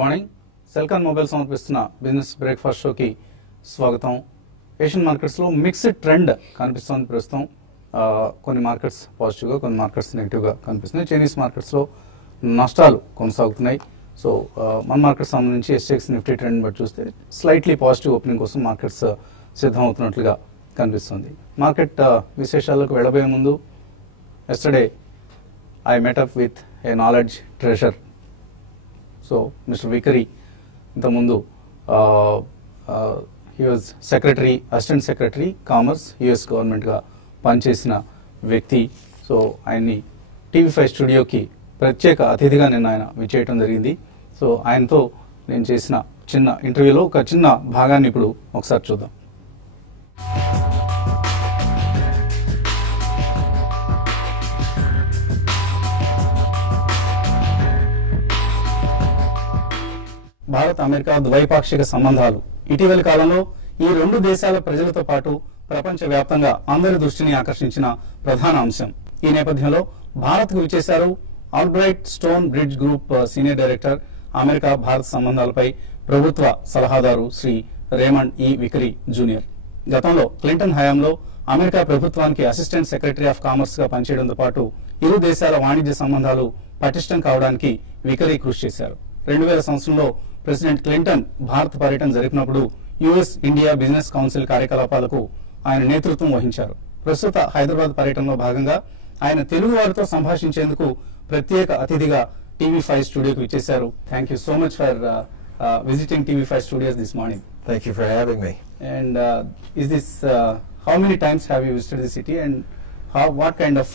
Morning Celkon mobile సమర్పిస్తున్న business breakfast షోకి స్వాగతం. ఏషియన్ మార్కెట్స్లో మిక్స్డ్ ట్రెండ్ కనిపిస్తుంది ప్రస్తుతం. కొన్ని మార్కెట్స్ పాజిటివ్గా, కొన్ని మార్కెట్స్ నెగిటివ్గా కనిపిస్తున్నాయి. చైనీస్ మార్కెట్స్లో నష్టాలు కొనసాగుతున్నాయి. సో మన మార్కెట్ సంబంధించి SGX నిఫ్టీ ట్రెండ్ బట్టి చూస్తే స్లైట్లీ పాజిటివ్ ఓపెనింగ్ కోసం మార్కెట్స్ సిద్ధమవుతున్నట్లుగా కనిపిస్తుంది. మార్కెట్ విశేషాలకు వెళ్ళబోయే ముందు yesterday I met up with a knowledge treasure. So Mr. Vikari ఇంతకుముందు he was secretary, assistant secretary commerce US గవర్నమెంట్గా పనిచేసిన వ్యక్తి. సో ఆయన్ని TV5 స్టూడియోకి ప్రత్యేక అతిథిగా నేను ఆయన విచ్చేయటం జరిగింది. సో ఆయనతో నేను చేసిన చిన్న ఇంటర్వ్యూలో ఒక చిన్న భాగాన్ని ఇప్పుడు ఒకసారి చూద్దాం. భారత్ అమెరికా ద్వైపాక్షిక సంబంధాలు ఇటీవలి కాలంలో ఈ రెండు దేశాల ప్రజలతో పాటు ప్రపంచవ్యాప్తంగా అందరి దృష్టిని ఆకర్షించిన ప్రధాన అంశం. ఈ నేపథ్యంలో భారత్కు విచ్చేశారు Albright stone bridge group senior director, America Bharat సంబంధాలపై ప్రభుత్వ సలహాదారు శ్రీ రేమండ్ ఈ వికరీ జూనియర్. గతంలో క్లింటన్ హయాంలో అమెరికా ప్రభుత్వానికి అసిస్టెంట్ సెక్రటరీ ఆఫ్ కామర్స్ గా పనిచేయడంతో పాటు ఇరు దేశాల వాణిజ్య సంబంధాలు పటిష్టం కావడానికి వికరీ కృషి చేశారు. 2000 సంవత్సరంలో ప్రెసిడెంట్ క్లింటన్ భారత్ పర్యటన జరిపినప్పుడు యుఎస్ ఇండియా బిజినెస్ కౌన్సిల్ కార్యకలాపాలకు ఆయన నేతృత్వం వహించారు. ప్రస్తుత హైదరాబాద్ పర్యటనలో భాగంగా ఆయన తెలుగు వారితో సంభాషించేందుకు ప్రత్యేక అతిథిగా TV5 స్టూడియోకి విచ్చేశారు. Thank you so much for visiting TV5 studios this morning. Thank you for having me. And is this how many times have you visited the city, and what kind of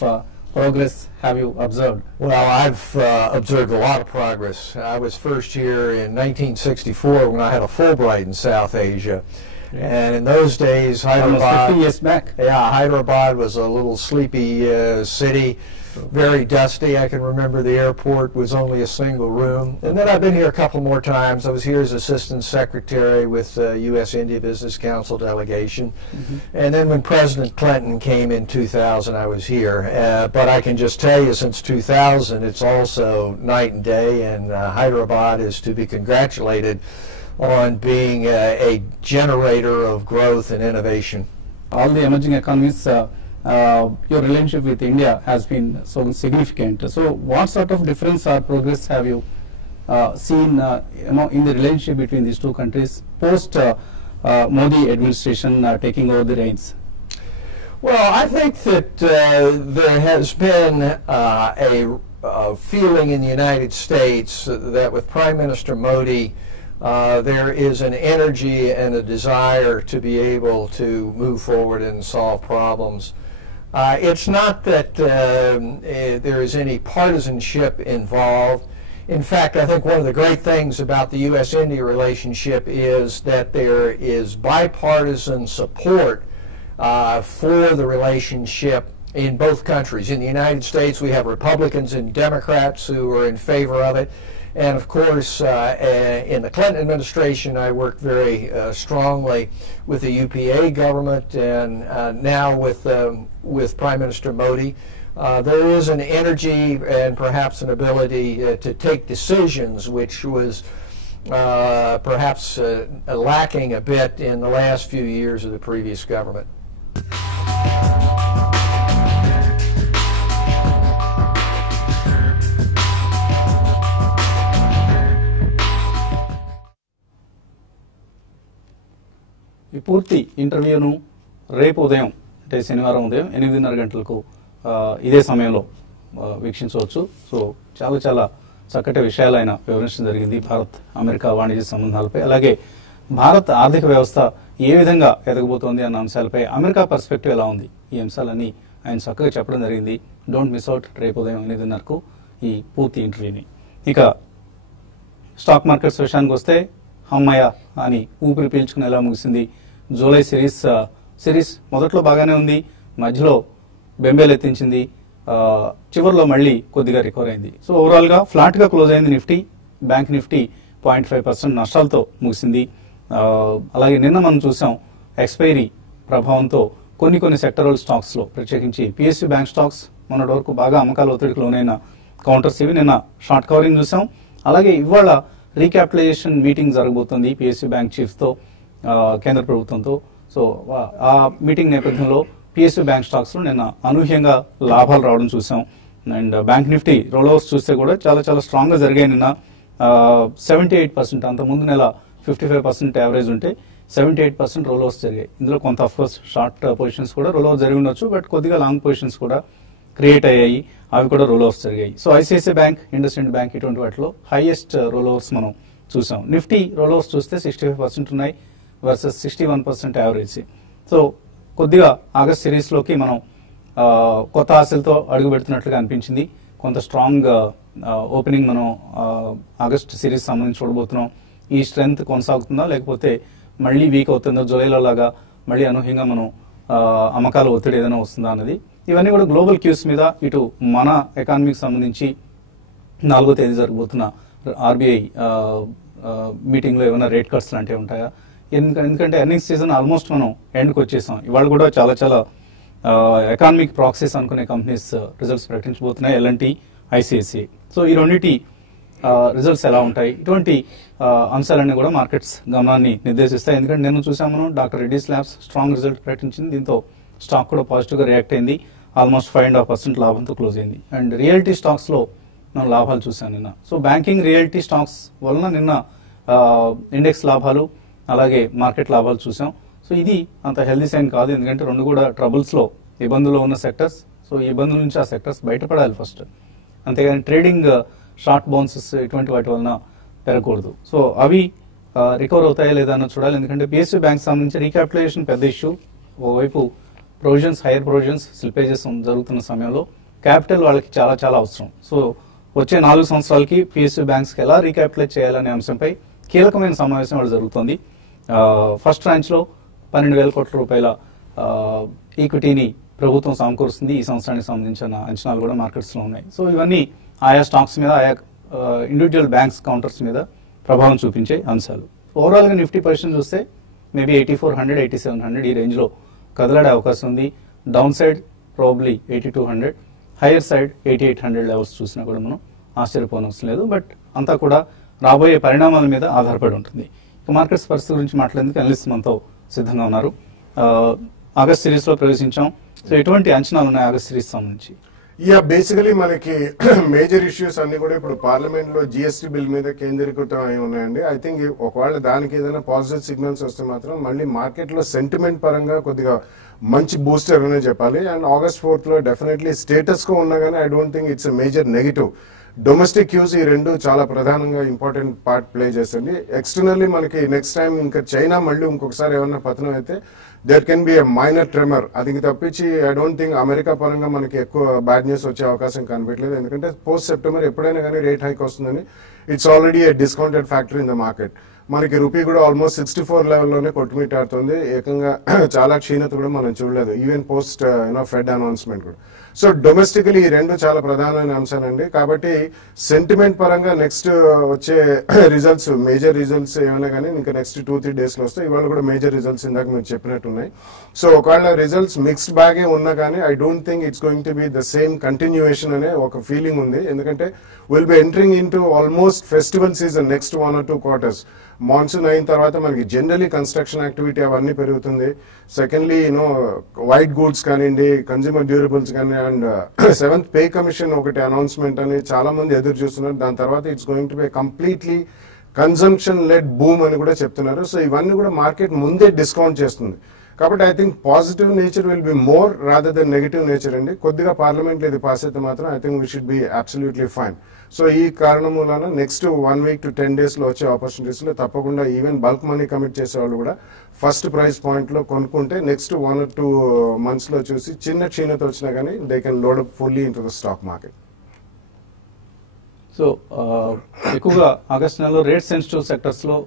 progress have you observed? Well, I've observed a lot of progress. I was first here in 1964 when I had a Fulbright in South Asia. And in those days, Hyderabad, almost 50 years back. Yeah, Hyderabad was a little sleepy city, very dusty. I can remember the airport was only a single room. And then I've been here a couple more times. I was here as Assistant Secretary with the U.S.-India Business Council delegation. And then when President Clinton came in 2000, I was here. But I can just tell you, since 2000, it's also night and day, and Hyderabad is to be congratulated on being a generator of growth and innovation. All the emerging economies, your relationship with India has been so significant. So what sort of difference or progress have you seen in the relationship between these two countries post Modi administration taking over the reins? Well, I think that there has been a feeling in the United States that with Prime Minister Modi, there is an energy and a desire to be able to move forward and solve problems. It's not that there is any partisanship involved. In fact, I think one of the great things about the U.S.-India relationship is that there is bipartisan support for the relationship in both countries. In the United States, we have Republicans and Democrats who are in favor of it. And of course, in the Clinton administration, I worked very strongly with the UPA government, and now with Prime Minister Modi, there is an energy and perhaps an ability to take decisions, which was perhaps lacking a bit in the last few years of the previous government. ఈ పూర్తి ఇంటర్వ్యూను రేపు ఉదయం అంటే శనివారం ఉదయం 8:30 గంటలకు ఇదే సమయంలో వీక్షించవచ్చు. సో చాలా చాలా చక్కటి విషయాలు ఆయన వివరించడం జరిగింది భారత్ అమెరికా వాణిజ్య సంబంధాలపై, అలాగే భారత్ ఆర్థిక వ్యవస్థ ఏ విధంగా ఎదగబోతోంది అన్న అంశాలపై అమెరికా పర్స్పెక్టివ్ ఎలా ఉంది, ఈ అంశాలన్నీ ఆయన చక్కగా చెప్పడం జరిగింది. డోంట్ మిస్ అవుట్ రేపు ఉదయం 8:30కు ఈ పూర్తి ఇంటర్వ్యూని. ఇక స్టాక్ మార్కెట్స్ విషయానికి వస్తే అమ్మయ్య అని ఊపిరి పీల్చుకునేలా ముగిసింది జూలై సిరీస్. మొదట్లో బాగానే ఉంది, మధ్యలో బెంబేలెత్తించింది, చివరిలో మళ్ళీ కొద్దిగా రికవర్ అయింది. సో ఓవరాల్గా ఫ్లాట్గా క్లోజ్ అయింది నిఫ్టీ. బ్యాంక్ నిఫ్టీ 0.5% నష్టాలతో ముగిసింది. అలాగే నిన్న మనం చూసాం ఎక్స్పైరీ ప్రభావంతో కొన్ని సెక్టరల్ స్టాక్స్లో, ప్రత్యేకించి PSU బ్యాంక్ స్టాక్స్ మొన్నటి వరకు బాగా అమ్మకాల ఒత్తిడికి లోనైన కౌంటర్స్ ఇవి నిన్న షార్ట్ కవరింగ్ చూసాం. అలాగే ఇవాళ రీక్యాపిటలైజేషన్ మీటింగ్ జరగబోతుంది పిఎస్యూ బ్యాంక్ చీఫ్ తో కేంద్ర ప్రభుత్వంతో. సో ఆ మీటింగ్ నేపథ్యంలో పిఎస్యూ బ్యాంక్ స్టాక్స్ లో నిన్న అనూహ్యంగా లాభాలు రావడం చూసాం. అండ్ బ్యాంక్ నిఫ్టీ రోల్-ఓవర్స్ చూస్తే కూడా చాలా చాలా స్ట్రాంగ్ గా జరిగాయి నిన్న. 78%, అంత ముందు నెల 55% యావరేజ్ ఉంటే 78% రోల్-ఓవర్స్ జరిగాయి. ఇందులో కొంత అఫ్కోర్స్ షార్ట్ పొజిషన్స్ కూడా రోల్-ఓవర్ జరిగి ఉండొచ్చు, బట్ కొద్దిగా లాంగ్ పొజిషన్స్ కూడా క్రియేట్ అయ్యాయి, అవి కూడా రోల్-ఓవర్స్ జరిగాయి. So ICICI bank, IndusInd bank ఇటువంటి వాటిలో హైయెస్ట్ రోల్-ఓవర్స్ మనం చూసాం. నిఫ్టీ రోల్-ఓవర్స్ చూస్తే 65% ఉన్నాయి వర్సెస్ 61% యావరేజ్. సో కొద్దిగా ఆగస్ట్ సిరీస్ లోకి మనం కొత్త ఆశలతో అడుగు పెడుతున్నట్లుగా అనిపించింది. కొంత స్ట్రాంగ్ ఓపెనింగ్ మనం ఆగస్ట్ సిరీస్ సంబంధించి చూడబోతున్నాం. ఈ స్ట్రెంగ్త్ కొనసాగుతుందా లేకపోతే మళ్ళీ వీక్ అవుతుందో, జూలైలో లాగా మళ్ళీ అనూహ్యంగా మనం అమ్మకాల ఒత్తిడి ఏదైనా వస్తుందా అన్నది. ఇవన్నీ కూడా గ్లోబల్ క్యూస్ మీద ఇటు మన ఎకానమీకి సంబంధించి 4వ తేదీ జరగబోతున్న ఆర్బీఐ మీటింగ్ లో ఏమైనా రేట్ కట్స్ లాంటివి ఉంటాయా? ఎందుకంటే ఎర్నింగ్స్ సీజన్ ఆల్మోస్ట్ మనం ఎండ్కి వచ్చేసాం. ఇవాళ కూడా చాలా చాలా ఎకానమిక్ ప్రాక్సీస్ అనుకునే కంపెనీస్ రిజల్ట్స్ ప్రకటించబోతున్నాయి, ఎల్ఎన్టీ, ఐసిఐసిఐ. సో ఈ రెండింటి రిజల్ట్స్ ఎలా ఉంటాయి, ఇటువంటి అంశాలన్నీ కూడా మార్కెట్స్ గమనాన్ని నిర్దేశిస్తాయి. ఎందుకంటే నేను చూసాం మనం doctor Reddy's labs strong result ప్రకటించింది, దీంతో స్టాక్ కూడా పాజిటివ్ గా రియాక్ట్ అయింది, ఆల్మోస్ట్ 5.5% లాభంతో క్లోజ్ అయింది. అండ్ రియాలిటీ స్టాక్స్ లో మనం లాభాలు చూసాం నిన్న. సో బ్యాంకింగ్, రియాలిటీ స్టాక్స్ వలన నిన్న ఇండెక్స్ లాభాలు అలాగే మార్కెట్ లాభాలు చూసాం. సో ఇది అంత హెల్దీ సైన్ కాదు, ఎందుకంటే రెండు కూడా ట్రబుల్స్ లో ఇబ్బందుల్లో ఉన్న సెక్టర్స్. సో ఈ ఇబ్బందుల నుంచి ఆ సెక్టర్స్ బయటపడాలి ఫస్ట్, అంతేగాని ట్రేడింగ్ షార్ట్ బౌన్సెస్ ఇటువంటి వాటి వలన పెరగకూడదు. సో అవి రికవర్ అవుతాయా లేదా అన్న చూడాలి. ఎందుకంటే పిఎస్యూ బ్యాంక్ సంబంధించి రీక్యాపిటలైజేషన్ పెద్ద ఇష్యూ. ఓవైపు ప్రొవిజన్స్, హైయర్ ప్రొవిజన్స్, స్లిపేజెస్ జరుగుతున్న సమయంలో క్యాపిటల్ వాళ్ళకి చాలా చాలా అవసరం. సో వచ్చే 4 సంవత్సరాలకి పిఎస్యూ బ్యాంక్స్ కి ఎలా రీక్యాపిటలైజ్ చేయాలనే అంశంపై కీలకమైన సమావేశం వాళ్ళు జరుగుతోంది. ఫస్ట్ ట్రాంచ్ లో 12,000 కోట్ల రూపాయల ఈక్విటీని ప్రభుత్వం సమకూరుస్తుంది. ఈ సంవత్సరానికి సంబంధించిన అంచనాలు కూడా మార్కెట్స్ లో ఉన్నాయి. సో ఇవన్నీ ఆయా స్టాక్స్ మీద, ఆయా ఇండివిజువల్ బ్యాంక్స్ కౌంటర్స్ మీద ప్రభావం చూపించే అంశాలు. ఓవరాల్ గా నిఫ్టీ పొజిషన్ చూస్తే మేబీ 8400, 8700 ఈ రేంజ్ లో కదలాడే అవకాశం ఉంది. Down side probably 8200, hire side 8800 levels చూసినా కూడా మనం ఆశ్చర్యపోనవసరం లేదు. బట్ అంతా కూడా రాబోయే పరిణామాల మీద ఆధారపడి ఉంటుంది. ఇక మార్కెట్స్ పరిస్థితి గురించి మాట్లాడేందుకు అనలిస్ట్ మనతో సిద్ధంగా ఉన్నారు. ఆగస్ట్ సిరీస్ లో ప్రవేశించాం. సో ఎటువంటి అంచనాలు ఉన్నాయి ఆగస్ట్ సిరీస్ సంబంధించి? బేసికలీ మనకి మేజర్ ఇష్యూస్ అన్ని కూడా ఇప్పుడు పార్లమెంట్ లో జిఎస్టీ బిల్ మీద కేంద్రీకృతం అయి ఉన్నాయండి. ఐ థింక్ ఒకవేళ దానికి ఏదైనా పాజిటివ్ సిగ్నల్స్ వస్తే మాత్రం మళ్ళీ మార్కెట్ లో సెంటిమెంట్ పరంగా కొద్దిగా మంచి బూస్టర్ అనే చెప్పాలి. అండ్ ఆగస్ట్ 4th లో డెఫినెట్లీ స్టేటస్ కో ఉన్నా కానీ I don't think it's a major negative. Domestic cues ఈ రెండు చాలా ప్రధానంగా ఇంపార్టెంట్ పార్ట్ ప్లే చేస్తుంది. ఎక్స్టర్నల్లీ మనకి నెక్స్ట్ టైం ఇంకా చైనా మళ్ళీ ఇంకొకసారి ఏమన్నా పతనం అయితే there can be a minor tremor. అది తప్పించి ఐ డోంట్ థింక్ అమెరికా పరంగా మనకి ఎక్కువ బ్యాడ్ న్యూస్ వచ్చే అవకాశం కనిపించలేదు. ఎందుకంటే పోస్ట్ సెప్టెంబర్ ఎప్పుడైనా కానీ రేట్ హైక్ వస్తుందని it's already A discounted factor in the market. మనకి రూపీ కూడా ఆల్మోస్ట్ 64 లెవెల్లోనే కొట్టుమిట్టాడుతుంది. ఏకంగా చాలా క్షీణత కూడా మనం చూడలేదు ఈవెన్ పోస్ట్ ఫెడ్ అనౌన్స్మెంట్ కూడా. సో డొమెస్టికలీ ఈ రెండు చాలా ప్రధానమైన అంశాలండి. కాబట్టి సెంటిమెంట్ పరంగా నెక్స్ట్ వచ్చే రిజల్ట్స్, మేజర్ రిజల్ట్స్ ఏమైనా కానీ ఇంకా నెక్స్ట్ 2-3 డేస్ లో వస్తాయి. ఇవాళ కూడా మేజర్ రిజల్ట్స్ ఇందాక మీరు చెప్పినట్టు ఉన్నాయి. సో ఒకవేళ రిజల్ట్స్ మిక్స్డ్ బ్యాగే ఉన్నా కానీ I don't think it's going to be the same continuation అనే ఒక ఫీలింగ్ ఉంది. ఎందుకంటే will be entering into almost festival season next 1 or 2 quarters. Monsoon అయిన తర్వాత మనకి జనరలీ కన్స్ట్రక్షన్ యాక్టివిటీ అవన్నీ పెరుగుతుంది. సెకండ్లీ వైట్ గూడ్స్ కానివ్వండి, కన్స్యూమర్ డ్యూరబుల్స్ కానీ, అండ్ 7th పే కమిషన్ ఒకటి అనౌన్స్మెంట్ అని చాలా మంది ఎదురు చూస్తున్నారు. దాని తర్వాత it's going to be completely consumption led boom అని కూడా చెప్తున్నారు. సో ఇవన్నీ కూడా మార్కెట్ ముందే డిస్కౌంట్ చేస్తుంది. కాబట్టి I think positive nature will be more rather than negative nature అండి. కొద్దిగా పార్లమెంట్ లో ఇది పాస్ అయితే మాత్రం I think we should be absolutely fine. So ఈ కారణం వలన నెక్స్ట్ 1 week to 10 days లో వచ్చే ఆపర్చునిటీస్ లో తప్పకుండా ఈవెన్ బల్క్ మనీ కమిట్ చేసే వాళ్ళు కూడా ఫస్ట్ ప్రైస్ పాయింట్ లో కొనుక్కుంటే నెక్స్ట్ 1 or 2 months లో చూసి చిన్న క్షీణత వచ్చినా కానీ they can load up fully in to the stock market. So ఎక్కువగా ఆగస్ట్ నెలలో రేట్ సెన్సిటివ్ సెక్టర్స్ లో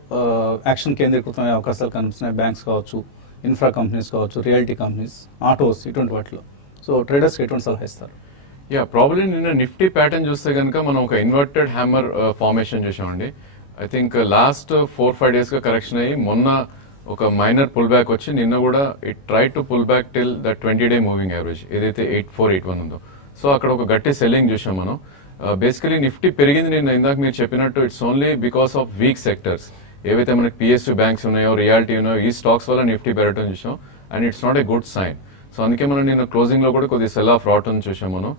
యాక్షన్ కేంద్రీకృతమయ్యే అవకాశాలు కనిపిస్తున్నాయి. బ్యాంక్స్ కావచ్చు, ఇన్ఫ్రా కంపెనీస్ కావచ్చు, రియాలిటీ కంపెనీస్, ఆటోస్, ఇటువంటి వాటిలో. సో ట్రేడర్స్ ఎటువంటి సలహా ఇస్తారు? ప్రాబ్లీ నిన్న నిఫ్టీ ప్యాటర్న్ చూస్తే కనుక మనం ఒక ఇన్వర్టెడ్ హ్యామర్ ఫార్మేషన్ చూసామండి. ఐ థింక్ లాస్ట్ 4-5 days గా కరెక్షన్ అయ్యి మొన్న ఒక మైనర్ పుల్ బ్యాక్ వచ్చి నిన్న కూడా it try to pull back till the 20-day moving average ఏదైతే 8481 ఉందో. సో అక్కడ ఒక గట్టి సెల్లింగ్ చూసాం మనం. బేసికలీ నిఫ్టీ పెరిగింది నిన్న ఇందాక మీరు చెప్పినట్టు it's only because of week sectors. ఏవైతే మనకి పిఎస్యూ బ్యాంక్స్ ఉన్నాయో, రియాలిటీ ఉన్నాయో, ఈ స్టాక్స్ వల్ల నిఫ్టీ పెరగడం చూసాం. And it's not a good sign. So అందుకే మనం నిన్న క్లోజింగ్ లో కూడా కొద్దిగా సెల్ ఆఫ్ రావటం చూసాం మనం.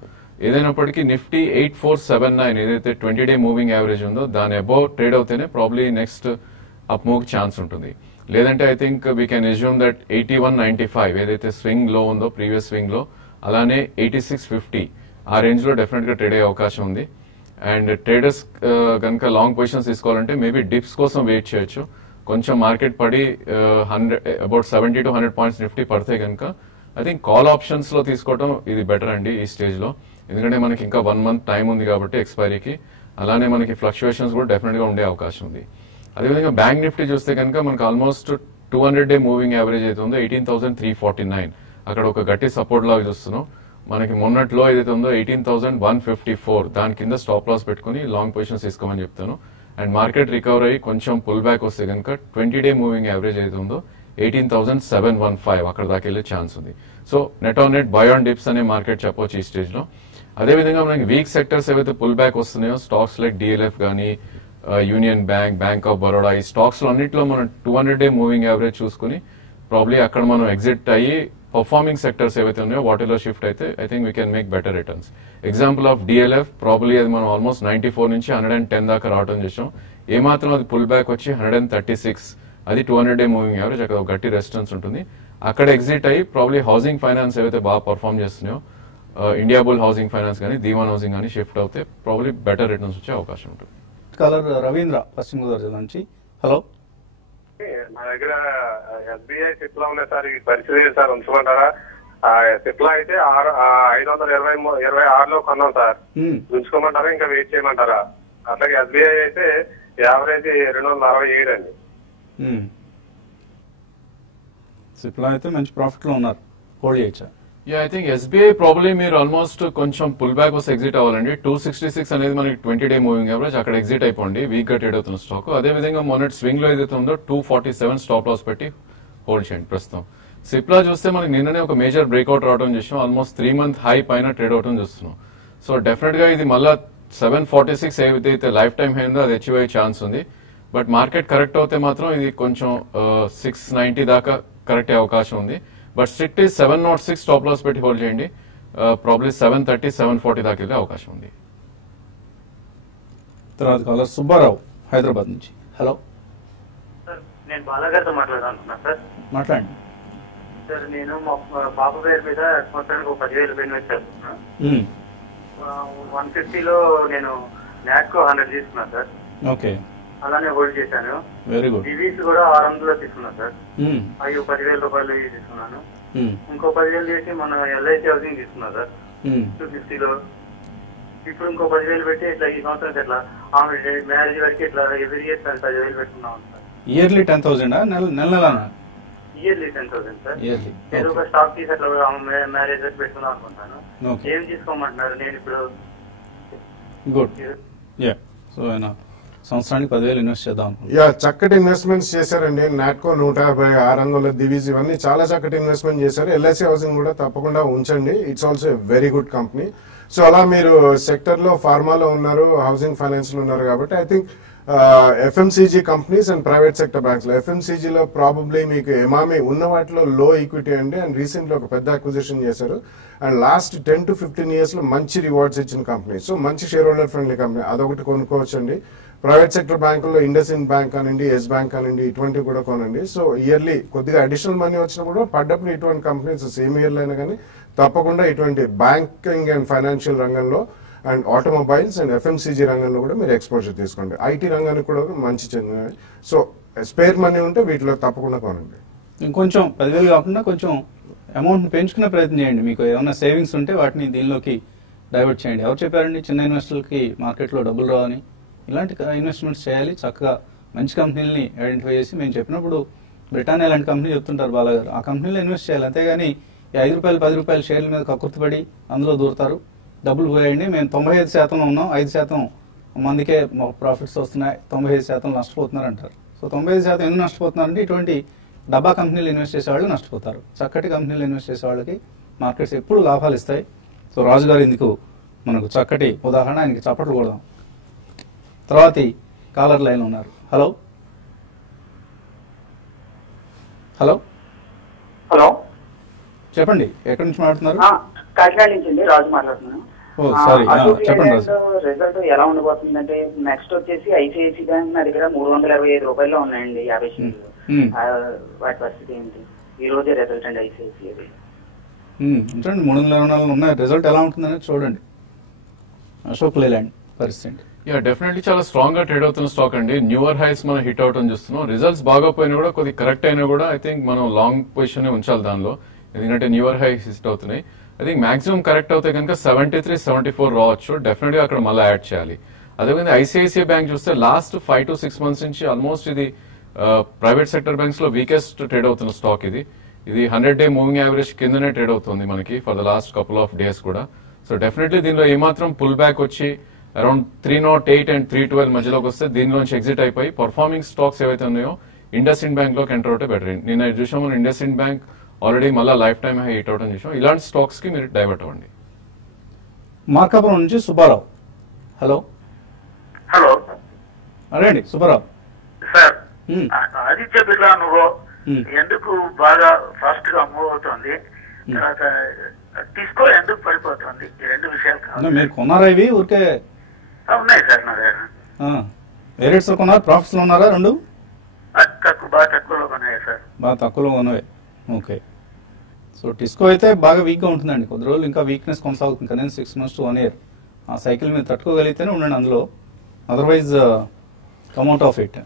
ఏదైనప్పటికీ నిఫ్టీ 8479 ఏదైతే 20-day మూవింగ్ యావరేజ్ ఉందో దాని అబౌవ్ ట్రేడ్ అవుతేనే probably next up move chance ఉంటుంది. లేదంటే I think we can assume that 8195 ఏదైతే స్వింగ్ లో ఉందో ప్రీవియస్ స్వింగ్ లో, అలానే 8650 ఆ రేంజ్ లో డెఫినెట్ గా ట్రేడ్ అయ్యే అవకాశం ఉంది. అండ్ ట్రేడర్స్ కనుక లాంగ్ పొజిషన్స్ తీసుకోవాలంటే మేబీ డిప్స్ కోసం వెయిట్ చేయొచ్చు. కొంచెం మార్కెట్ పడి అబౌట్ 70 to 100 పాయింట్స్ నిఫ్టీ పడితే కనుక ఐ థింక్ కాల్ ఆప్షన్స్ లో తీసుకోవడం ఇది బెటర్ అండి ఈ స్టేజ్ లో. ఎందుకంటే మనకి ఇంకా 1 month టైం ఉంది కాబట్టి ఎక్స్పైరీకి. అలానే మనకి ఫ్లక్చుయేషన్స్ కూడా డెఫినెట్ గా ఉండే అవకాశం ఉంది. అదేవిధంగా బ్యాంక్ నిఫ్టీ చూస్తే కనుక మనకు ఆల్మోస్ట్ 200-day మూవింగ్ యావరేజ్ అయితే ఉందో 18,349 అక్కడ ఒక గట్టి సపోర్ట్ లాగా చూస్తున్నాం. మనకి మొన్నట్లో ఏదైతే ఉందో 18,154 దాని కింద స్టాప్ లాస్ పెట్టుకుని లాంగ్ పొజిషన్స్ తీసుకోమని చెప్తాను. అండ్ మార్కెట్ రికవర్ అయ్యి కొంచెం పుల్ బ్యాక్ వస్తే కనుక 20-day మూవింగ్ యావరేజ్ అయితే ఉందో 18,715 అక్కడ దాకా వెళ్ళే ఛాన్స్ ఉంది. So net on net by on dips అనే మార్కెట్ చెప్పొచ్చు ఈ స్టేజ్ లో. అదేవిధంగా మనకి వీక్ సెక్టర్స్ ఏవైతే పుల్ బ్యాక్ వస్తున్నాయో స్టాక్స్ లైక్ డిఎల్ఎఫ్ కానీ, union bank, bank of Baroda, ఈ స్టాక్స్ లో అన్నింటిలో మనం 200-day మూవింగ్ యావరేజ్ చూసుకుని ప్రాబ్లీ అక్కడ మనం ఎగ్జిట్ అయ్యి పర్ఫార్మింగ్ సెక్టర్స్ ఏవైతే ఉన్నాయో వాటిలో షిఫ్ట్ అయితే I think we can make better returns. Example of DLF probably అది మనం ఆల్మోస్ట్ 94 నుంచి 110 దాకా రావడం చేసాం. ఏమాత్రం అది పుల్ బ్యాక్ వచ్చి 136 అది 200-day మూవింగ్ యావరేజ్ అక్కడ గట్టి రెసిస్టెన్స్ ఉంటుంది. అక్కడ ఎగ్జిట్ అయ్యి ప్రాబ్లీ హౌసింగ్ ఫైనాన్స్ ఏవైతే బాగా పర్ఫార్మ్ చేస్తున్నాయో, ఇండియా బుల్ హౌసింగ్ ఫైనాన్స్ కానీ, దీవాన్ హౌసింగ్ కానీ షిఫ్ట్ అవుతే ప్రాబ్లీ బెటర్ రిటర్న్స్ వచ్చే అవకాశం ఉంటుంది. కాలర్ రవీంద్ర పశ్చిమ గోదావరి జిల్లా నుంచి. హలో, నా దగ్గర ఎస్బీఐ సిప్లా ఉన్నాయి సార్, ఇది పరిస్థితి సార్ ఉంచుకుంటారా? సిప్లా అయితే 526లో కొన్నాం సార్, ఉంచుకోమంటారా ఇంకా వెయిట్ చేయమంటారా? అట్లాగే ఎస్బీఐ అయితే యావరేజ్ 267 అండి. సిప్లా అయితే మంచి ప్రాఫిట్ లో ఉన్నారు, హోల్డ్ చేయొచ్చా? ఐ థింక్ ఎస్బీఐ ప్రాబ్లీ మీరు ఆల్మోస్ట్ కొంచెం పుల్ బ్యాక్ వస్తే ఎగ్జిట్ అవ్వాలండి. 266 అనేది మనకి 20-day మూవింగ్ యావరేజ్, అక్కడ ఎగ్జిట్ అయిపోండి వీక్ గా ట్రేడ్ అవుతున్న స్టాక్. అదేవిధంగా మొన్నటి స్వింగ్ లో ఏదైతే ఉందో 247 స్టాప్ లాస్ పెట్టి హోల్డ్ చేయండి ప్రస్తుతం. సిప్లా చూస్తే మనకి నిన్ననే ఒక మేజర్ బ్రేక్అవుట్ రావడం చూసాం, ఆల్మోస్ట్ 3 month హై పైన ట్రేడ్ అవడం చూస్తున్నాం. సో డెఫినెట్ గా ఇది మళ్ళా 746 ఏదైతే లైఫ్ టైం అయిందో అది అచీవ్ అయ్యే ఛాన్స్ ఉంది. బట్ మార్కెట్ కరెక్ట్ అవుతే మాత్రం ఇది కొంచెం 690 దాకా కరెక్ట్ అయ్యే అవకాశం ఉంది. బట్ స్ట్రిక్ట్ 706 స్టాప్ లాస్ పెట్టి హోల్డ్ చేయండి. ప్రాబ్లీ 730, 740 దాకా వెళ్ళే అవకాశం ఉంది. తర్వాత కాలర్ సుబ్బారావు హైదరాబాద్ నుంచి. హలో సార్, నేను బాలాగారితో మాట్లాడాలనుకున్నాను సార్. మాట్లాడండి సార్. నేను మా పాప పేరు మీద మొత్తానికి 10,000 ఇన్వెస్ట్ చేస్తున్నా. 150లో నేను నాట్కో 100 తీసుకున్నాను సార్. ఓకే, అలానే హోల్డ్ చేశాను. Very good. డివిస్ కూడా 600లో తీసుకున్నాను సార్. అవి 10,000 రూపాయలు తీసుకున్నాను. ఇంకో 10,000 చేసి మన ఎల్ఐసి హౌసింగ్ తీసుకున్నా సార్ 250లో. ఇప్పుడు ఇంకో 10,000 పెట్టి ఇట్లా ఈ సంవత్సరం ఇట్లా ఆమె మ్యారేజ్ వరకు ఇట్లా ఎవ్రీ ఇయర్ 10,000 పెట్టుకున్నాం సార్. ఇయర్లీ 10,000 నెల ఇయర్లీ 10,000 సార్. ఇయర్లీ ఏదో ఒక స్టాక్ తీసి అట్లా మ్యారేజ్ వరకు పెట్టుకుందాం అనుకుంటాను. ఏం తీసుకోమంటున్నారు? నేను ఇప్పుడు గుడ్. సో ఆయన సంవత్సరానికి 10,000 ఇన్వెస్ట్ చేద్దాం అనుకుంటున్నాను. చక్కటి ఇన్వెస్ట్మెంట్స్ చేశారండి. నాట్కో 150, 600, దివీస్ ఇవన్నీ చాలా చక్కటి ఇన్వెస్ట్మెంట్ చేశారు. ఎల్ఐసి హౌసింగ్ కూడా తప్పకుండా ఉంచండి, it's also a very good company. So అలా మీరు సెక్టర్ లో ఫార్మాలో ఉన్నారు, హౌసింగ్ ఫైనాన్స్ లో ఉన్నారు కాబట్టి I think FMCG companies and private sector banks లో ఎఫ్ఎంసీజీలో ప్రాబబ్లీ మీకు ఎమామి ఉన్న వాటిలో లో ఈక్విటీ అండి. అండ్ రీసెంట్లీ ఒక పెద్ద అక్విజిషన్ చేశారు. అండ్ లాస్ట్ 10 to 15 years లో మంచి రివార్డ్స్ ఇచ్చిన కంపెనీ. సో మంచి షేర్ హోల్డర్ ఫ్రెండ్లీ కంపెనీ, అదొకటి కొనుక్కోవచ్చండి. ప్రైవేట్ సెక్టర్ బ్యాంకుల్లో ఇండస్ ఇండ్ బ్యాంక్ కానివ్వండి, ఎస్ బ్యాంక్ కానివ్వండి, ఇటువంటివి కూడా కొనండి. సో ఇయర్లీ కొద్దిగా అడిషనల్ మనీ వచ్చినప్పుడు పడ్డప్పుడు ఇటువంటి కంపెనీస్ సేమ్ ఇయర్లో అయినా కానీ తప్పకుండా ఇటువంటి బ్యాంకింగ్ అండ్ ఫైనాన్షియల్ రంగంలో అండ్ ఆటోమొబైల్స్ అండ్ ఎఫ్ఎంసీజీ రంగంలో కూడా మీరు ఎక్స్పోజర్ తీసుకోండి. ఐటీ రంగానికి కూడా మంచి చెందినవి. సో స్పేర్ మనీ ఉంటే వీటిలో తప్పకుండా కొనండి. ఇంకొంచెం 10,000 కాకుండా కొంచెం అమౌంట్ పెంచుకునే ప్రయత్నం చేయండి. మీకు ఏమైనా సేవింగ్స్ ఉంటే వాటిని దీనిలోకి డైవర్ట్ చేయండి. ఎవరు చెప్పారండి చిన్న ఇన్వెస్టర్లకి మార్కెట్లో డబ్బులు రావని? ఇలాంటి ఇన్వెస్ట్మెంట్స్ చేయాలి. చక్కగా మంచి కంపెనీలని ఐడెంటిఫై చేసి మేము చెప్పినప్పుడు బ్రిటానియా లాంటి కంపెనీ చెప్తుంటారు బాలాగారు, ఆ కంపెనీలో ఇన్వెస్ట్ చేయాలి. అంతేగాని ఈ 5 రూపాయలు 10 రూపాయల షేర్ల మీద కక్కుర్తిపడి అందులో దూరుతారు. డబ్బులు పోయండి. మేము 95% ఉన్నాం, 5% మందికే ప్రాఫిట్స్ వస్తున్నాయి, 95% నష్టపోతున్నారు అంటారు. సో 95% ఎందుకు నష్టపోతున్నారంటే ఇటువంటి డబ్బా కంపెనీలు ఇన్వెస్ట్ చేసే వాళ్ళు నష్టపోతారు. చక్కటి కంపెనీలు ఇన్వెస్ట్ చేసే వాళ్ళకి మార్కెట్స్ ఎప్పుడు లాభాలు ఇస్తాయి. సో రాజు గారు ఇందుకు మనకు చక్కటి ఉదాహరణ. ఆయనకి చప్పట్లు కొడదాం. తర్వాతి కాలర్ లైన్ ఉన్నారు. హలో హలో హలో, చెప్పండి, ఎక్కడి నుంచి మాట్లాడుతున్నారు? కాకినాడ నుంచి అండి, రాజు మాట్లాడుతున్నాను. ఓ సారీ, చెప్పండి రాజు. రిజల్ట్ ఎలా ఉండబోతుందంటే నెక్స్ట్ వచ్చేసి ఐసిఐసి బ్యాంక్ నా దగ్గర 325 రూపాయల్లో ఉన్నాయండి 50 షేర్లు. వాటి పరిస్థితి ఏంటి? ఈ రోజే రిజల్ట్ అండి ఐసిఐసి. చూడండి 324 ఉన్నాయి. రిజల్ట్ ఎలా ఉంటుందని చూడండి. అశోక్ లేలాండ్ పరిస్థితి. డెఫినెట్లీ చాలా స్ట్రాంగ్ గా ట్రేడ్ అవుతున్న స్టాక్ అండి. న్యూయర్ హైస్ మనం హిట్ అవటం చూస్తున్నాం. రిజల్ట్స్ బాగా పోయినా కూడా కొద్ది కరెక్ట్ అయినా కూడా ఐ థింక్ మనం లాంగ్ పొజిషన్ ఉంచాలి దానిలో, ఎందుకంటే న్యూయర్ హైస్ హిట్ అవుతున్నాయి. ఐ థింక్ మాక్సిమం కరెక్ట్ అవుతాయి కనుక 73-74 రావచ్చు. డెఫినెట్ గా అక్కడ మళ్ళీ యాడ్ చేయాలి. అదేవిధంగా ఐసిఐసిఐ బ్యాంక్ చూస్తే లాస్ట్ 5 to 6 months నుంచి ఆల్మోస్ట్ ఇది ప్రైవేట్ సెక్టర్ బ్యాంక్స్ లో వీకెస్ట్ ట్రేడ్ అవుతున్న స్టాక్. ఇది 100-day మూవింగ్ యావరేజ్ కిందనే ట్రేడ్ అవుతుంది మనకి for the last couple of days కూడా. సో డెఫినెట్లీ దీనిలో ఏమాత్రం పుల్ బ్యాక్ వచ్చి అరౌండ్ 308 and 312 మధ్యలోకి వస్తే దీనిలోంచి ఎగ్జిట్ అయిపోయి పర్ఫార్మింగ్ స్టాక్స్ ఏవైతే ఉన్నాయో ఇండస్ ఇండ్ బ్యాంక్ లోకి ఎంటర్ అవుతే బెటర్. నిన్న చూసాం మనం ఇండస్ ఇండ్ బ్యాంక్ ఆల్రెడీ మళ్ళీ లైఫ్ టైమ్ హై హిట్ అవడం చూసాం. ఇలాంటి స్టాక్స్ కి మీరు డైవర్ట్ అవ్వండి. మార్కాపురం నుంచి సుబ్బారావు. హలో హలో, అరేండి సుబ్బారావు సార్. ఆదిత్య బిర్లా నువ్వు ఎందుకు బాగా ఫాస్ట్ గా మూవ్ అవుతుంది, తర్వాత టిస్కో ఎందుకు పడిపోతుంది? ఈ రెండు విషయాలు కావాలి. మీరు కొన్నారా ఇవి? ఊరికే ఉన్నాయి సార్ నా దగ్గర. ఏ రేట్స్ లో కొన్నారు? ప్రాఫిట్స్ లో ఉన్నారా? రెండు బాగా తక్కువలో ఉన్నాయి సార్. బాగా తక్కువలో ఉన్నవే. ఓకే. సో టిస్కో అయితే బాగా వీక్ గా ఉంటుందండి. కొద్ది రోజులు ఇంకా వీక్నెస్ కొనసాగుతుంది కానీ 6 months to 1 year ఆ సైకిల్ మీద తట్టుకోగలిగితేనే ఉండండి అందులో. Otherwise come out of it.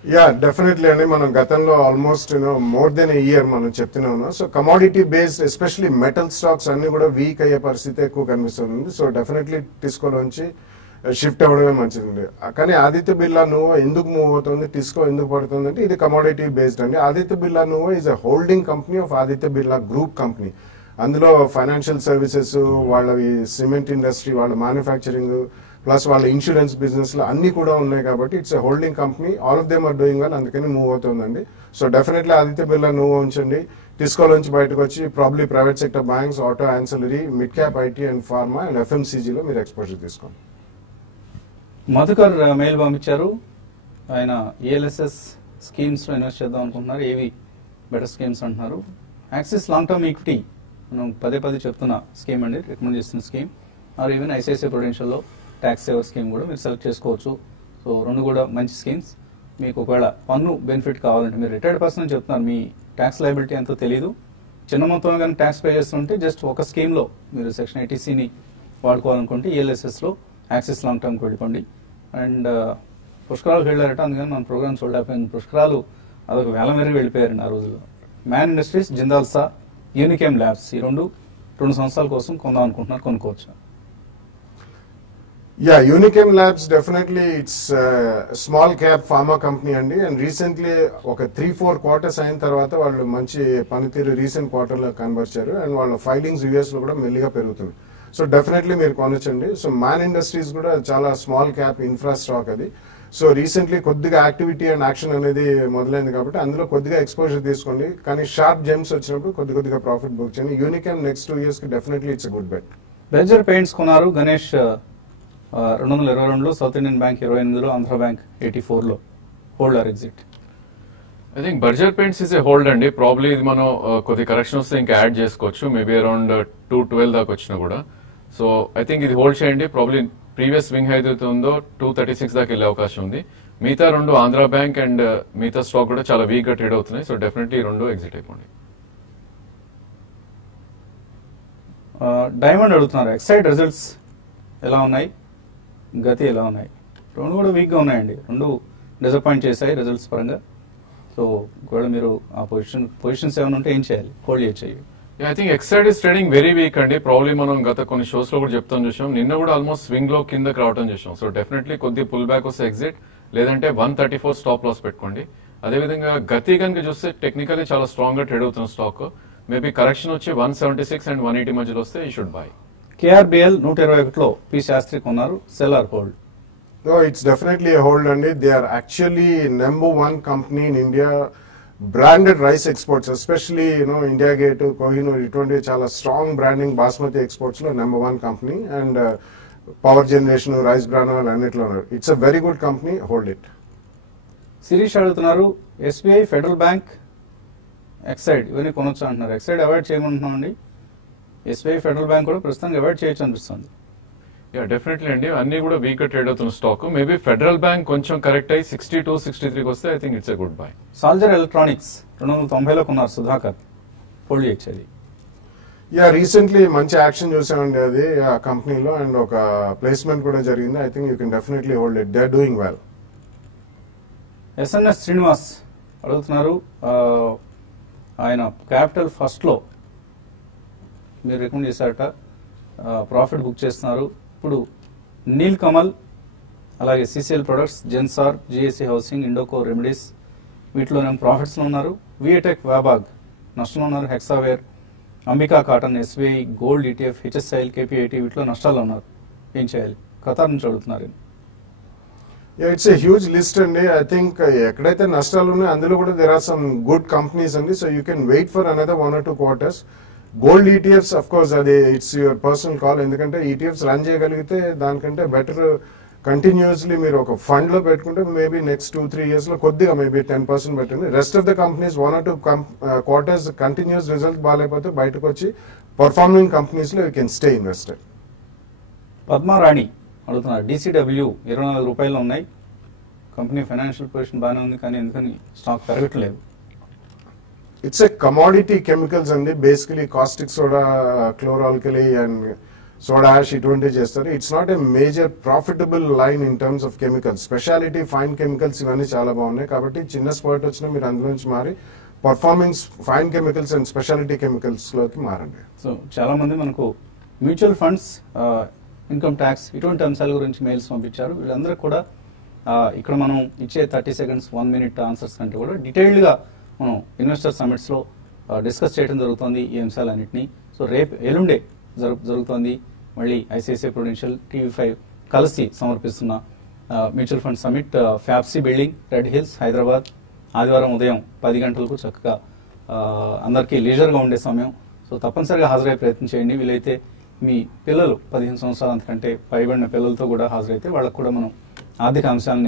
Definitely అండి. మనం గతంలో ఆల్మోస్ట్ మోర్ దెన్ ఏ ఇయర్ మనం చెప్తూనే ఉన్నాం. So commodity based especially metal stocks అన్ని కూడా వీక్ అయ్యే పరిస్థితి ఎక్కువ కనిపిస్తుంది. సో డెఫినెట్లీ టిస్కోలోంచి షిఫ్ట్ అవ్వడమే మంచిది. కానీ ఆదిత్య బిర్లా నువ్వు ఎందుకు మూవ్ అవుతుంది, టిస్కో ఎందుకు పడుతుంది అంటే ఇది కమోడిటీ బేస్డ్ అండి. Aditya Birla Nuvo is a holding company of Aditya Birla group company. అందులో ఫైనాన్షియల్ సర్వీసెస్, వాళ్ళవి సిమెంట్ ఇండస్ట్రీ, వాళ్ళ మ్యానుఫ్యాక్చరింగ్ ప్లస్ వాళ్ళ ఇన్సూరెన్స్ బిజినెస్ లో అన్ని కూడా ఉన్నాయి కాబట్టి it's a holding company. All of them are doing well, అందుకని మూవ్ అవుతుందండి. So definitely Aditya Birla Nuvo ఉంచండి. టిస్కో నుంచి బయటకు వచ్చి probably private sector banks, auto, ancillary, mid cap, IT and pharma and ఎఫ్ఎంసీజీలో మీరు ఎక్స్పోజర్ తీసుకోండి. మధుకర్ మెయిల్ పంపించారు. ఆయన ఈఎల్ఎస్ఎస్ స్కీమ్స్ లో ఇన్వెస్ట్ చేద్దాం అనుకుంటున్నారు. ఏవి బెటర్ స్కీమ్స్ అంటున్నారు. యాక్సిస్ లాంగ్ టర్మ్ ఈక్విటీ మనం పదే చెప్తున్న స్కీమ్ అండి, రికమెండ్ చేస్తున్న స్కీమ్. ఆర్ ఈవెన్ ఐసిఐసిఐ ప్రుడెన్షియల్లో ట్యాక్స్ సేవర్ స్కీమ్ కూడా మీరు సెలెక్ట్ చేసుకోవచ్చు. సో రెండు కూడా మంచి స్కీమ్స్. మీకు ఒకవేళ పన్ను బెనిఫిట్ కావాలంటే మీరు రిటైర్డ్ పర్సన్ చెప్తున్నారు, మీ ట్యాక్స్ లయబిలిటీ ఎంతో తెలియదు, చిన్న మొత్తంలో కానీ ట్యాక్స్ పే చేస్తుంటే జస్ట్ ఒక స్కీమ్లో మీరు సెక్షన్ 80Cని వాడుకోవాలనుకుంటే ఈఎల్ఎస్ఎస్లో యాక్సిస్ లాంగ్ టర్మ్కి వెళ్ళిపోండి. అండ్ పుష్కరాలకు వెళ్ళారట, అందుకని మన ప్రోగ్రామ్ చూడలేకపోయింది. పుష్కరాలు అదొక వేల మేరకు వెళ్ళిపోయారండి ఆ రోజుల్లో. Man industries, Jindal Saw, Unichem labs ఈ రెండు సంవత్సరాల కోసం కొందాం అనుకుంటున్నారు, కొనుక్కోవచ్చు. Unichem labs definitely it's small cap pharma company అండి. అండ్ రీసెంట్లీ ఒక 3-4 quarters అయిన తర్వాత వాళ్ళు మంచి పనితీరు రీసెంట్ క్వార్టర్లో కనబరిచారు. అండ్ వాళ్ళ ఫైలింగ్స్ యుఎస్ లో కూడా మెల్లిగా పెరుగుతుంది. సో డెఫినెట్లీ మీరు కొనొచ్చండి. సో మ్యాన్ ఇండస్ట్రీస్ కూడా చాలా స్మాల్ క్యాప్ ఇన్ఫ్రా స్టాక్ అది. సో రీసెంట్లీ కొద్దిగా యాక్టివిటీ అండ్ యాక్షన్ అనేది మొదలైంది కాబట్టి అందులో కొద్దిగా ఎక్స్పోజర్ తీసుకోండి. కానీ షార్ప్ జెమ్స్ వచ్చినప్పుడు కొద్దిగా ప్రాఫిట్ బుక్ చేయండి. యూనికేమ్ నెక్స్ట్ 2 years కి definitely it's good bet. Berger Paints కొన్నారు గణేష్ 222లో, సౌత్ ఇండియన్ బ్యాంక్ 28లో, ఆంధ్ర బ్యాంక్ 84లో. Hold or exit? I think Berger Paints is a hold అండి. ప్రాబ్లీ ఇది మనం కొద్ది కరెక్షన్ వస్తే ఇంకా యాడ్ చేసుకోవచ్చు, మేబీ అరౌండ్ 212 దాకా వచ్చినా కూడా. సో ఐ థింక్ ఇది హోల్డ్ చేయండి. ప్రాబ్లీ ప్రీవియస్ స్వింగ్ ఏదైతే ఉందో 236 దాకా వెళ్ళే అవకాశం ఉంది. మిగతా రెండు ఆంధ్ర బ్యాంక్ అండ్ మిగతా స్టాక్ కూడా చాలా వీక్ గా ట్రేడ్ అవుతున్నాయి. సో డెఫినెట్లీ ఈ రెండు ఎగ్జిట్ అయిపోండి. డైమండ్ అడుగుతున్నారు, ఎక్సైడ్ రిజల్ట్స్ ఎలా ఉన్నాయి, గతి ఎలా ఉన్నాయి? రెండు కూడా వీక్గా ఉన్నాయండి, రెండు డిసప్పాయింట్ చేశాయి రిజల్ట్స్ పరంగా. సో ఒకవేళ మీరు ఆ పొజిషన్స్ ఏమైనా ఉంటే ఏం చేయాలి? హోల్డ్ చేయొచ్చు. I think Exide is trading very weak అండి. ప్రాబ్లీ మనం గత కొన్ని షోస్ లో కూడా చెప్తాం చూసాం. నిన్న కూడా ఆల్మోస్ట్ స్వింగ్ లో కిందకి రావడం చూసాం. సో డెఫినెట్లీ కొద్ది పుల్ బ్యాక్ వస్తే ఎగ్జిట్, లేదంటే 134 స్టాప్ లాస్ పెట్టుకోండి. అదేవిధంగా గతి కనుక చూస్తే టెక్నికల్లీ చాలా స్ట్రాంగ్ గా ట్రేడ్ అవుతున్న స్టాక్. మేబీ కరెక్షన్ వచ్చి 176 and 180 మధ్యలో వస్తే యూ షుడ్ బై. కేఆర్బిఎల్ 121లో పి శాస్త్రి కొన్నారు, sell or hold? No, it's definitely a hold and they are actually number 1 company in India. Branded rice exports, especially India Gate, Kohinoor, iటువంటి చాలా strong branding basmati exports లో number 1 company. And power generation, rice bran అన్నిట్లో ఉన్నారు. It's a very good company, hold it. Shirish అడుగుతున్నారు, SBI, federal bank, Exide ఇవన్నీ కొనొచ్చు అంటున్నారు. Exide avoid చేయమంటున్నాం అండి. SBI, federal bank కూడా ప్రస్తుతానికి అవాయిడ్ చేయొచ్చు అనిపిస్తుంది. యా డెఫినెట్లీ అండి, అన్ని కూడా వీక్ ట్రేడ్ అవుతున్న స్టాక్. మేబీ ఫెడరల్ బ్యాంక్ కొంచెం కరెక్ట్ అయ్యి 62, 63 వస్తే I think it's a good buy. Salzer electronics 290లో కొన్నారు సుధాకర్, హోల్డ్ చేయొచ్చు. యా రీసెంట్లీ మంచి యాక్షన్ చూసామండి అది ఆ కంపెనీలో, అండ్ ఒక ప్లేస్మెంట్ కూడా జరిగింది. I think you can definitely hold it, they are doing well. SNS Srinivas అడుగుతున్నారు, ఆయన క్యాపిటల్ ఫస్ట్లో మీరు రికమెండ్ చేశారట, ప్రాఫిట్ బుక్ చేస్తున్నారు. ఇప్పుడు నీల్ కమల్, అలాగే CCL products, Zensar, GSC housing, Indoco remedies వీటిలోనే ప్రాఫిట్స్లో ఉన్నారు. విఏటెక్, వాబాగ్ నష్టంలో ఉన్నారు. Hexaware, Ambika cotton, SBI, gold ETF, HSIL, KPIT వీటిలో నష్టాల్లో ఉన్నారు. ఏం చేయాలి? ఖతార్ నుంచి అడుగుతున్నారు. ఇట్స్ ఎ హ్యూజ్ లిస్ట్ అండి. ఐ థింక్ ఎక్కడైతే నష్టాలు ఉన్నాయో అందులో కూడా there are some good companies అండి. So you can wait for another 1 or 2 quarters. Gold ETFs of course అది ఇట్స్ యువర్ పర్సనల్ కాల్, ఎందుకంటే ఈటీఎఫ్స్ రన్ చేయగలిగితే దానికంటే బెటర్ కంటిన్యూస్లీ మీరు ఒక ఫండ్ లో పెట్టుకుంటే మేబీ నెక్స్ట్ 2-3 years లో కొద్దిగా మేబీ 10% పెట్టండి. Rest of the companies 1 or 2 quarters continuous result బాగాలేకపోతే బయటకు వచ్చి పర్ఫార్మింగ్ కంపెనీస్ లో you can stay invested. Padmarani అడుగుతున్నారు, డీసీడబ్ల్యూ 24 రూపాయలు ఉన్నాయి, కంపెనీ ఫైనాన్షియల్ పొజిషన్ బాగానే ఉంది, కానీ ఎందుకని స్టాక్ పెరగట్లేదు? ఇట్స్ ఎ కమోడిటీ కెమికల్స్ అండి, basically caustic soda, chloralkali and soda ash ఇటువంటివి చేస్తారు. It's not a major profitable line in terms of chemicals. Speciality fine chemicals ఇవన్నీ చాలా బాగున్నాయి, కాబట్టి చిన్న స్పాట్ వచ్చినా మీరు అందులో నుంచి మారి performing fine chemicals and speciality chemicals లోకి మారండి. సో చాలా మంది మనకు మ్యూచువల్ ఫండ్స్, ఇన్కమ్ ట్యాక్స్ ఇటువంటి అంశాల గురించి మెయిల్స్ పంపించారు. వీళ్ళందరూ కూడా ఇక్కడ మనం ఇచ్చే 30 seconds 1 minute ఆన్సర్స్ కంటే కూడా డీటెయిల్డ్గా మనం ఇన్వెస్టర్ సమిట్స్లో డిస్కస్ చేయడం జరుగుతుంది ఈ అంశాలన్నింటినీ. సో రేపు ఎల్లుండే జరుగుతోంది మళ్ళీ ఐసిఐసిఐ ప్రుడెన్షియల్, టీవీ5 కలిసి సమర్పిస్తున్న mutual fund summit, FAPCCI building, Red Hills, Hyderabad. ఆదివారం ఉదయం 10 గంటలకు చక్కగా అందరికీ లీజర్గా ఉండే సమయం. సో తప్పనిసరిగా హాజరయ్యే ప్రయత్నం చేయండి. వీలైతే మీ పిల్లలు 15 సంవత్సరాల అంతకంటే పైబడిన పిల్లలతో కూడా హాజరైతే వాళ్ళకు కూడా మనం ఆర్థిక అంశాలను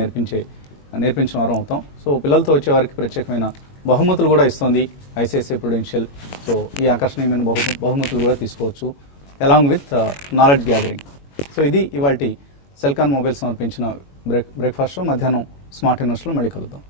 నేర్పించిన వారం అవుతాం. సో పిల్లలతో వచ్చే వారికి ప్రత్యేకమైన బహుమతులు కూడా ఇస్తుంది ఐసిఐసిఐ ప్రుడెన్షియల్. సో ఈ ఆకర్షణీయమైన బహుమతులు కూడా తీసుకోవచ్చు, along with knowledge gathering. So ఇది ఇవాల్టి సెల్కాన్ మొబైల్ సమర్పించిన బ్రేక్ఫాస్ట్. మధ్యాహ్నం స్మార్ట్ ఇన్వెస్ట్లో మళ్ళీ కలుద్దాం.